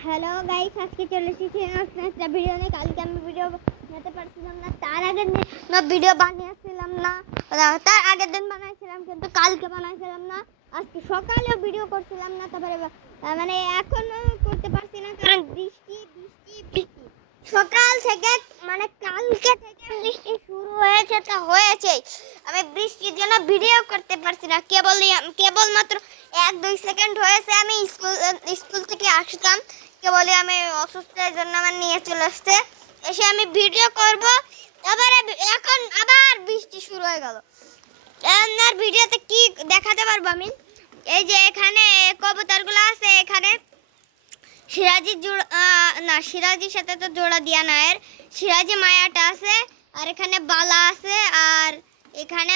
Hello guys, আজকে চলে এসেছি একটা ভিডিও নিয়ে। কালকে আমি ভিডিও বানাতে পারছিলাম না, তার আগের দিন ভিডিও বানিয়েছিলাম না, তার আগের দিন বানাইছিলাম কিন্তু কালকে বানাইছিলাম না। আজকে সকালেও ভিডিও করছিলাম না, তারপরে মানে এখনো করতে পারছি না কারণ বৃষ্টি বৃষ্টি বৃষ্টি সকাল থেকে, মানে কালকে থেকে বৃষ্টি শুরু হয়েছে তো হয়েছেই। আমি বৃষ্টির জন্য ভিডিও করতে পারছি না, কেবলমাত্র 1-2 সেকেন্ড হয়েছে আমি স্কুল থেকে আসতাম, কেবলই আমি অসুস্থের জন্য আমার নিয়ে চলে আসছে, এসে আমি ভিডিও করব, তারপরে এখন আবার বৃষ্টি শুরু হয়ে গেল। আর ভিডিওতে কি দেখাতে পারবো আমি? এই যে এখানে কবুতরগুলো আছে, এখানে সিরাজির জোড়া, না সিরাজির সাথে তো জোড়া দিয়া না, এর সিরাজি মায়াটা আছে, আর এখানে বালা আছে, আর এখানে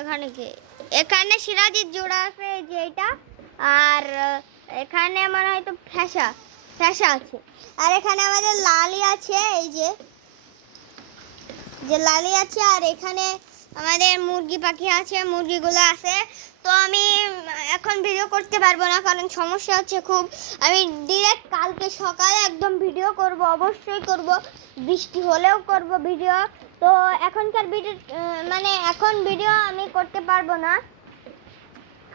এখানে কি, এখানে সিরাজির জোড়া আছে এই যে এটা, আর এখানে মনে হয় তো ফ্যাসা ফ্যাসা আছে, আর এখানে আমাদের লালি আছে, এই যে যে লালি আছে, আর এখানে আমাদের মুরগি পাখি আছে, মুরগিগুলো আছে। তো আমি এখন ভিডিও করতে পারবো না কারণ সমস্যা হচ্ছে খুব। আমি ডিরেক্ট কালকে সকালে একদম ভিডিও করব, অবশ্যই করব, বৃষ্টি হলেও করব ভিডিও। তো এখনকার ভিডিও মানে এখন ভিডিও আমি করতে পারবো না,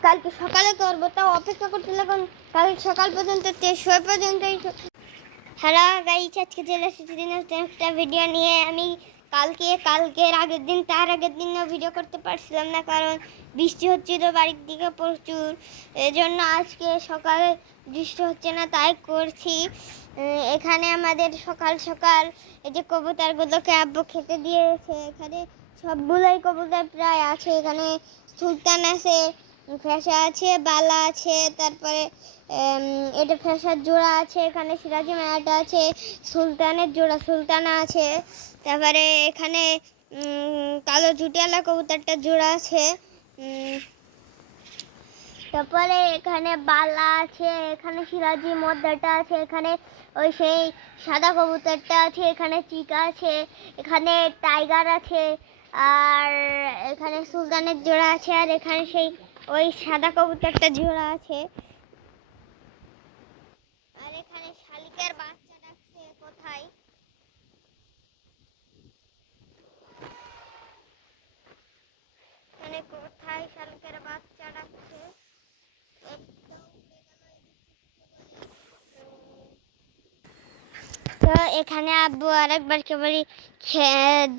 কালকে সকালে করব, তাও অপেক্ষা করতে লাগুন কাল সকাল পর্যন্ত, শোয় পর্যন্তই। হ্যালো গাইস, আজকে চলে এসেছি একটা ভিডিও নিয়ে। আমি কালকের আগের দিন, তার আগের দিনও ভিডিও করতে পারছিলাম না কারণ বৃষ্টি হচ্ছিল বাড়ির দিকে প্রচুর, এজন্য আজকে সকালে বৃষ্টি হচ্ছে না তাই করছি। এখানে আমাদের সকাল সকাল এই যে কবুতরগুলোকে আব্বু খেতে দিয়েছে, এখানে সবগুলোই কবুতর প্রায় আছে, এখানে সুলতান আছে, ফ্যাসা আছে, বালা আছে, তারপরে এটা ফ্যাসার জোড়া আছে, এখানে সিরাজি মায়াটা আছে, সুলতানের জোড়া সুলতানা আছে, তারপরে এখানে কালো জুটিয়ালা কবুতরটা জোড়া আছে, তারপরে এখানে বালা আছে, এখানে সিরাজি মদ্দাটা আছে, এখানে ওই সেই সাদা কবুতরটা আছে, এখানে চিকা আছে, এখানে টাইগার আছে, আর এখানে সুলতানের জোড়া আছে, আর এখানে সেই ওই সাদা কবুতরটা জোড়া আছে, আর এখানে শালিকের বাচ্চা ডাকছে কোথায়, এখানে কোথায় শালিকের বাচ্চা ডাকছে। তো এখানে আব্বু আরেকবার কেবলই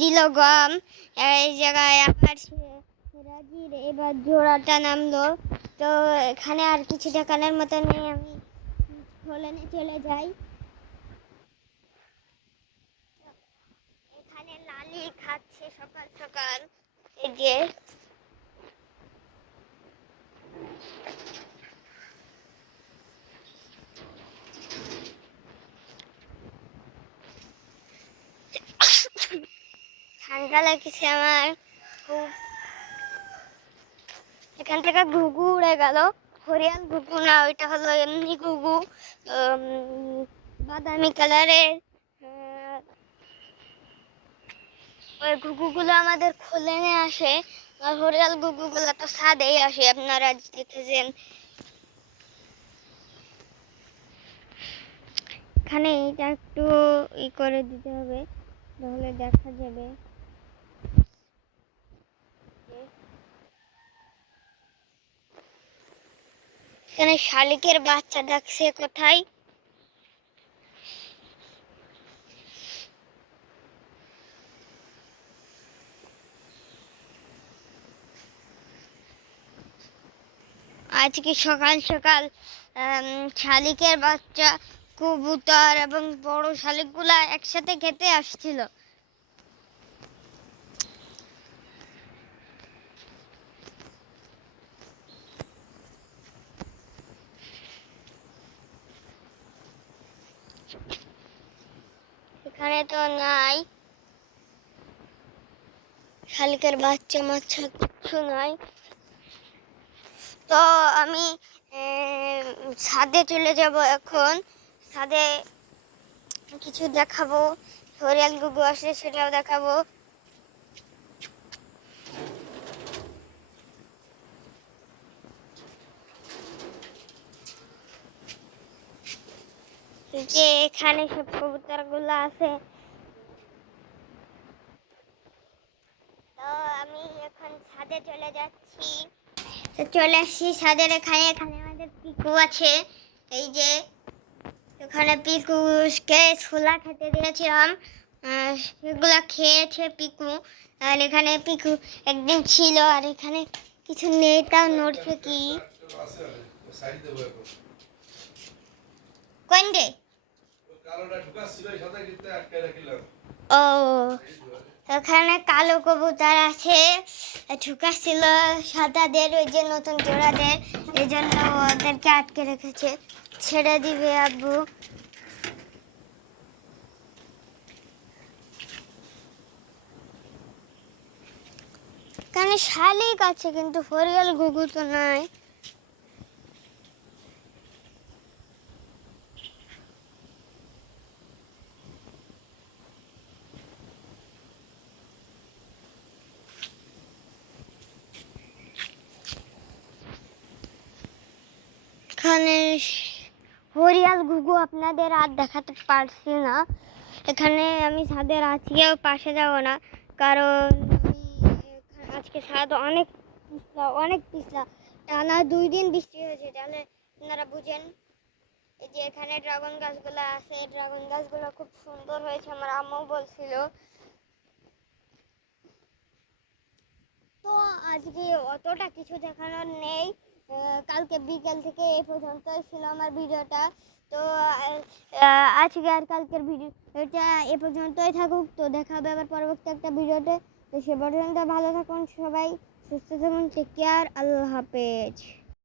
দিল গম, এই জায়গায় আবার সিরাজির এবার জোড়াটা নামলো। তো এখানে আর কিছু দেখানোর মতো নেই, আমি ফলনে চলে যাই। এখানে লালি খাচ্ছে সকাল সকাল, এই যে ঠান্ডা লাগছে আমার খুব। এখান থেকে ঘুঘু উড়ে গেল, হরিয়াল ঘুঘু না, ওইটা হলো এমনি ঘুঘু, বাদামি কালারের। ওই ঘুঘুগুলো আমাদের খোলেনে আসে, আর হরিয়াল ঘুঘুগুলো তো ছাদেই আসে, আপনারা দেখেছেন। এখানে এটা একটু করে দিতে হবে, তাহলে দেখা যাবে। এখানে শালিকের বাচ্চা ডাকছে কোথায়, আজকে সকাল সকাল শালিকের বাচ্চা, কবুতর এবং বড় শালিকগুলা একসাথে খেতে আসছিল। এখানে তো নাই শালিকের বাচ্চা মাচ্চা, কিছু নাই। তো আমি ছাদে চলে যাব এখন, ছাদে কিছু দেখাবো, হরিয়াল গুগু আসে সেটাও দেখাবো। যে এখানে সব কবুতরগুলো আছে। তো আমি এখন ছাদে চলে যাচ্ছি। তো চলে আসছি ছাদের এখানে। এখানে আমাদের পিকু আছে। এই যে এখানে পিকুকে ছোলা খেতে দিয়েছিলাম, সেগুলা খেয়েছে পিকু। আর এখানে পিকু একদিন ছিল, আর এখানে কিছু নেই, তাও নড়ছে কি কোনটে ও, এখানে কালো কবুতর আছে, ঢুকাচ্ছিল সাদাদের, ওই যে নতুন জোড়াদের, এই জন্য ওদেরকে আটকে রেখেছে। ছেড়ে দিবে আব্বু। এখানে শালিক আছে কিন্তু ফরিয়াল ঘুঘু তো নাই। এখানে হরিয়াল ঘুঘু আপনাদের আর দেখাতে পারছি না। এখানে আমি ছাদের আজকেও পাশে যাব না, কারণ আজকে ছাদ অনেক পিছলা, অনেক পিছলা। টানা 2 দিন বৃষ্টি হয়েছে, তাহলে আপনারা বুঝেন। এই যে এখানে ড্রাগন গাছগুলো আছে, ড্রাগন গাছগুলো খুব সুন্দর হয়েছে, আমার আম্মু বলছিল। তো আজকে অতটা কিছু দেখানোর নেই। কালকে বিকেল থেকে এই পর্যন্তই ছিল আমার ভিডিওটা। তো আজকে আর কালকের ভিডিওটা এ পর্যন্তই থাকুক। তো দেখা হবে আবার পরবর্তী একটা ভিডিওতে। তো সে পর্যন্ত ভালো থাকুন সবাই, সুস্থ থাকুন, টেক কেয়ার, আল্লাহ হাফেজ।